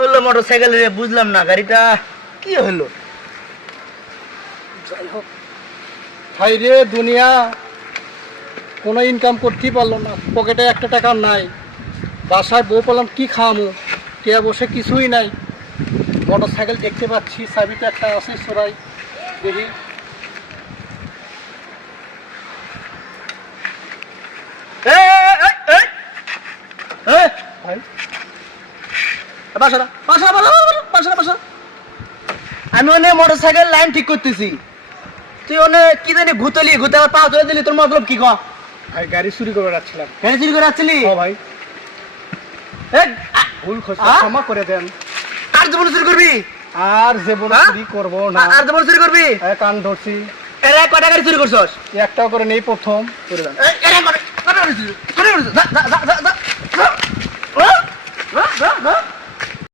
হলো মোটরসাইকেল রে, বুঝলাম না গাড়িটা কি হলো। যাই হোক, হাই রে দুনিয়া, কোনো ইনকাম করতেই পারলো না, পকেটে একটা টাকা নাই, বাসায় বউ পেলাম কি খাওয়ামো, কে বসে কিছুই নাই। মোটর সাইকেল দেখতে পাচ্ছি, চাবিটা একটা আছে সরাই দেখি। ভাই আমি অনেক মোটরসাইকেল লাইন ঠিক করতেছি, তুই অনেক কি জানি ঘুতলি ঘুতে আমার পা ধরে দিলি, তোর মতলব কি কর? ভাই গাড়ি চুরি করে রাখছিলাম। গাড়ি চুরি করে আসছিলি? ও ভাই, ভুল ক্ষমা করে দেন। আর জীবন চুরি করবি? আর জীবন চুরি করবো না। আর জীবন চুরি করবি? কান ধরছি। এরা কটা গাড়ি চুরি করছস? একটাও করে নেই, প্রথম করে দেন। এরা কটা গাড়ি চুরি?